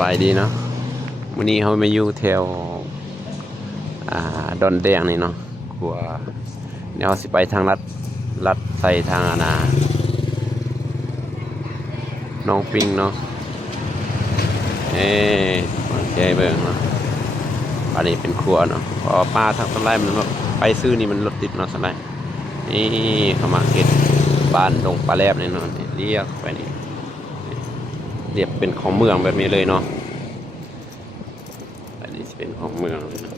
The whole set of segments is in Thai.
บายดีเนาะวันนี้เขามาอยู่แถวดอนแดงนี่เนาะกลัวเดี๋ยวสิไปทางลัดใส่ทางน้องปิงเนาะโอเคเบิ่งเนาะอันนี้เป็นครัวเนาะพอป้าทางสไลด์มันไปซื้อนี่มันรถติดเนาะสไลด์นี่เข้ามาเขตบ้านดงปลาแลบนี่เนาะเรียกไปนี่เรียบเป็นของเมืองแบบนี้เลยเนาะอันนี้เป็นของเมืองเลยเนาะ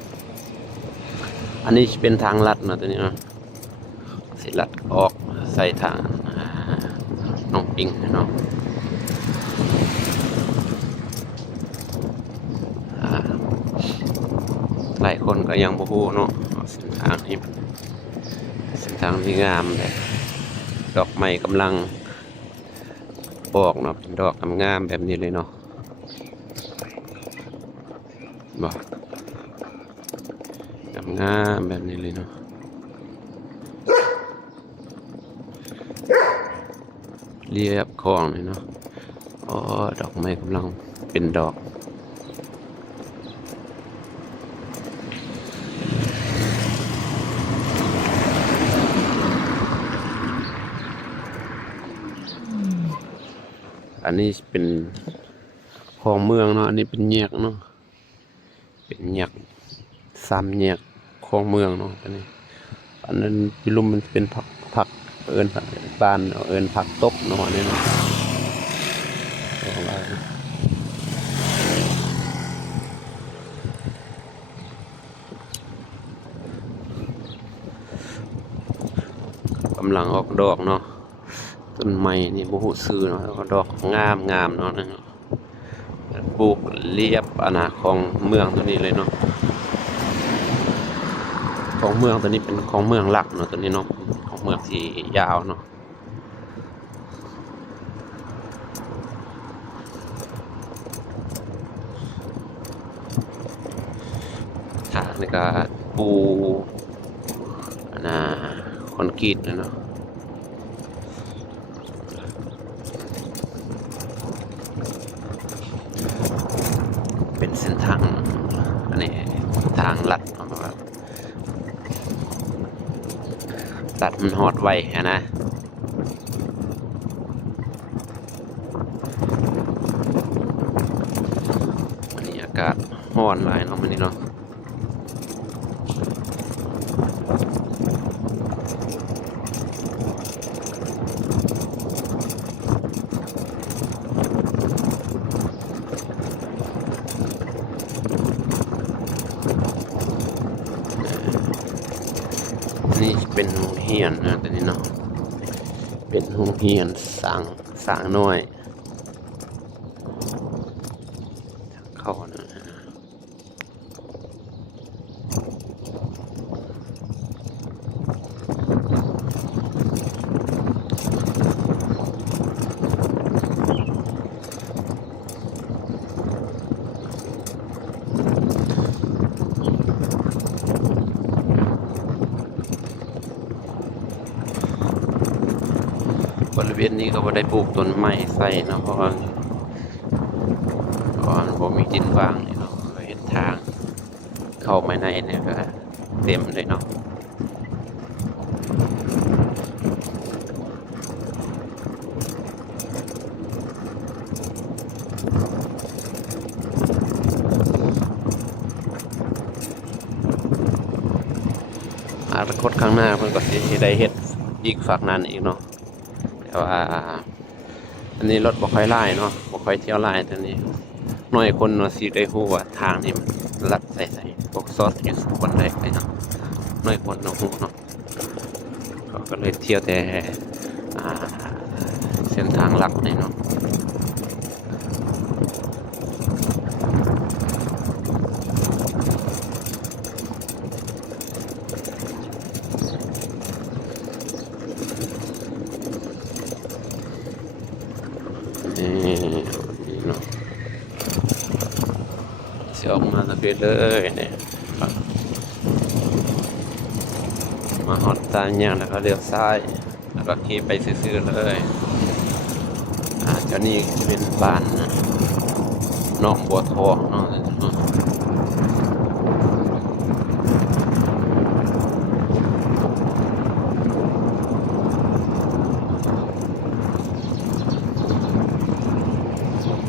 อันนี้เป็นทางลัดเนาะตัวนี้เนาะสิลัดออกใส่ทางน้องปิงเนาะหลายคนก็ยังบ่ฮู้เนาะเส้นทางนี้เส้นทางที่งามแบบดอกไม้กำลังออกเนาะเป็นดอกงามแบบนี้เลยเนาะบอกงามแบบนี้เลยเนาะเรียบคลองเลยเนาะดอกไม้กำลังเป็นดอกอันนี้เป็นของเมืองเนาะอันนี้เป็นแยกเนาะเป็นแยก3 แยกของเมืองเนาะอันนั้นพิลุมมันเป็นผักเอิญบ้านเอิญผักตบเนาะนี่เนาะกำลังออกดอกเนาะต้นไม้นี่บ่ฮู้ชื่อเนาะแล้วก็ดอกงามเนาะปลูกเรียบของเมืองตัวนี้เลยเนาะของเมืองตัวนี้เป็นของเมืองหลักเนาะตัวนี้เนาะของเมืองที่ยาวเนาะทางนี่ก็ปูคอนกรีตเนาะเป็นเส้นทางอันนี้ทางลัดลัดมันหอดไวนะอันนี้อากาศร้อนหลายเนาะมันนี่เนาะนี่เป็นโรงเรียนนะตัวนี้เนาะเป็นโรงเรียนสร้างน้อยเข้านะบริเวณนี้ก็บ่ได้ปลูกต้นไม้ใส่เนาะเพราะว่าบ่มีดินว่างนี่เนาะเห็นทางเข้ามาในเนี่ยก็เต็มเลยเนาะอนาคตข้างหน้าเพิ่นก็สิได้เฮ็ดอีกฝั่งนั้นอีกเนาะแต่ว่าอันนี้รถบ่ค่อยไล่เนาะบ่ค่อยเที่ยวไล่ตัวนี้น้อยคนเนาะสิได้ฮู้ว่าทางนี้มันลัดใส่พวกซอสอยู่คนแรกเลยเนาะน้อยคนเนาะฮู้เนาะเขาก็เลยเที่ยวแต่เส้นทางหลักนี่เนาะนี่เนาะเสียออกมาตะเกียเลยเนี่ยมาหอดตาอย่างแล้วก็เลี้ยวซ้ายแล้วก็ขี่ไปซื่อๆเลยเจ้านี่เป็นบ้านนะ หนองบัวทองเนาะ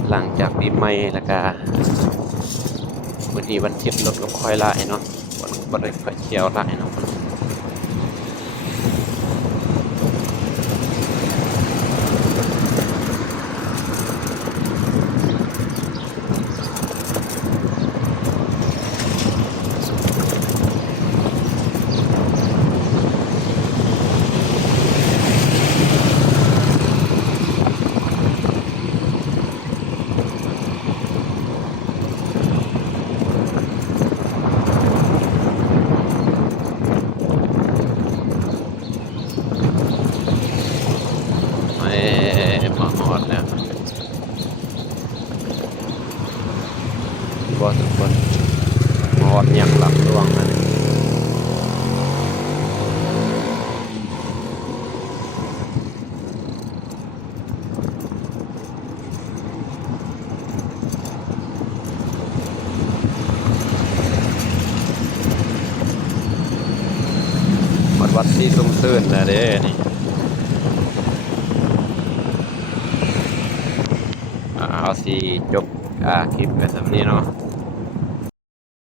หลังจากปีใหม่แล้วก็วันนี้วันอาทิตย์รถก็ค่อยหลายเนาะวันบ่ได้ค่อยเที่ยวหลายเนาะมาฮอดแล้วบ่ทุกคนฮอดยังหลับล่วงนั่นวัดที่ซุ้มซื่นนะเด้นี่เอาสิจบคลิปไปสำนี้เนาะ